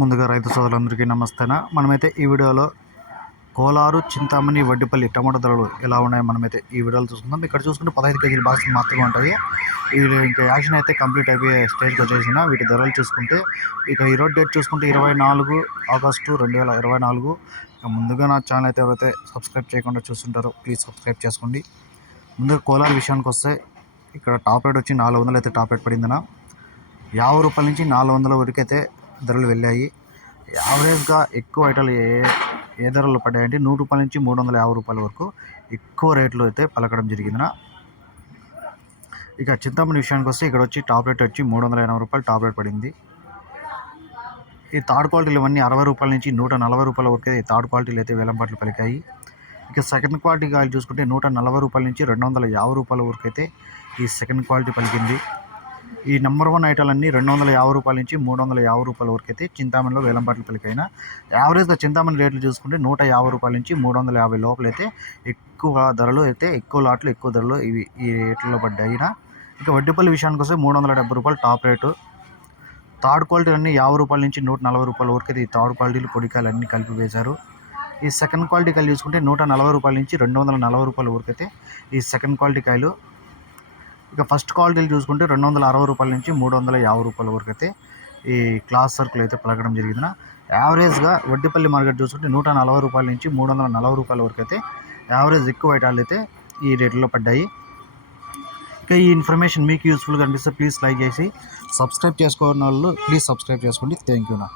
ముందుగా రైతు సోదరులందరికీ నమస్తేన. మనమైతే ఈ వీడియోలో కోలారు చింతామణి వడ్డిపల్లి టమాటో ధరలు ఎలా ఉన్నాయో మనమైతే ఈ వీడియోలో చూసుకుందాం. ఇక్కడ చూసుకుంటే పదహైదు కేజీల బాక్స్ మాత్రమే ఉంటాయి. ఇవి ఇంకా యాక్షన్ అయితే కంప్లీట్ అయిపోయే స్టేజ్కి వచ్చేసిన. వీటి ధరలు చూసుకుంటే ఇక ఈరోజు డేట్ చూసుకుంటే ఇరవై నాలుగు ఆగస్టు రెండు వేల ఇరవై నాలుగు. ముందుగా నా ఛానల్ అయితే ఎవరైతే సబ్స్క్రైబ్ చేయకుండా చూస్తుంటారో ప్లీజ్ సబ్స్క్రైబ్ చేసుకోండి. ముందుగా కోలార్ విషయానికి వస్తే ఇక్కడ టాప్ రేట్ వచ్చి నాలుగు వందలు అయితే టాప్ రేట్ పడిందనా యాభై రూపాయల నుంచి నాలుగు వందల వరకు అయితే ధరలు వెళ్ళాయి. యావరేజ్గా ఎక్కువ ఐటలు ఏ ఏ ధరలు పడ్డాయంటే నూరు రూపాయల నుంచి మూడు వందల యాభై రూపాయల వరకు ఎక్కువ రేట్లు అయితే పలకడం జరిగిందిన. ఇక చింతామణి విషయానికి వస్తే ఇక్కడ వచ్చి టాప్ రేట్ వచ్చి మూడు వందల ఎనభై రూపాయలు టాప్ రేట్ పడింది. ఈ థర్డ్ క్వాలిటీలు ఇవన్నీ అరవై రూపాయల నుంచి నూట నలభై రూపాయల వరకు అయితే ఈ థర్డ్ క్వాలిటీలు అయితే వేలంపాట్లు పలికాయి. ఇక సెకండ్ క్వాలిటీ కాయలు చూసుకుంటే నూట నలభై రూపాయల నుంచి రెండు వందల యాభై రూపాయల వరకు అయితే ఈ సెకండ్ క్వాలిటీ పలికింది. ఈ నెంబర్ వన్ ఐటాలన్నీ రెండు వందల యాభై రూపాయల నుంచి మూడు వందల యాభై రూపాయల వరకు అయితే చింతామణిలో వేలంపాట్లు పలికైన యావరేజ్గా చింతామణి రేట్లు చూసుకుంటే నూట యాభై రూపాయల నుంచి మూడు వందల యాభై లోపల అయితే ఎక్కువ ధరలు అయితే ఎక్కువ లాట్లు ఎక్కువ ధరలు ఇవి ఈ రేట్లలో పడ్డాయిన. ఇక వడ్డీపల్లి విషయానికి వస్తే మూడు వందల డెబ్బై రూపాయలు టాప్ రేటు థర్డ్ క్వాలిటీ అన్ని యాభై రూపాయల నుంచి నూట నలభై రూపాయల వరకు అయితే ఈ థర్డ్ క్వాలిటీలు పొడికాయలు అన్నీ కలిపి వేశారు. ఈ సెకండ్ క్వాలిటీ కాయలు చూసుకుంటే నూట నలభై రూపాయల నుంచి రెండు వందల నలభై రూపాయల వరకు అయితే ఈ సెకండ్ క్వాలిటీ కాయలు ఇక ఫస్ట్ క్వాలిటీలు చూసుకుంటే రెండు వందల అరవై రూపాయల నుంచి మూడు వందల యాభై రూపాయల వరకు అయితే ఈ క్లాస్ సర్కుల్ అయితే పలకడం జరిగింది. యావరేజ్గా వడ్డీపల్లి మార్కెట్ చూసుకుంటే నూట నలభై రూపాయల నుంచి మూడు వందల నలభై రూపాయల వరకు అయితే యావరేజ్ ఎక్కువ ఐటాలు అయితే ఈ రేట్లో పడ్డాయి. ఇక ఈ ఇన్ఫర్మేషన్ మీకు యూస్ఫుల్గా అనిపిస్తే ప్లీజ్ లైక్ చేసి సబ్స్క్రైబ్ చేసుకోని వాళ్ళు ప్లీజ్ సబ్స్క్రైబ్ చేసుకోండి. థ్యాంక్ యూ నా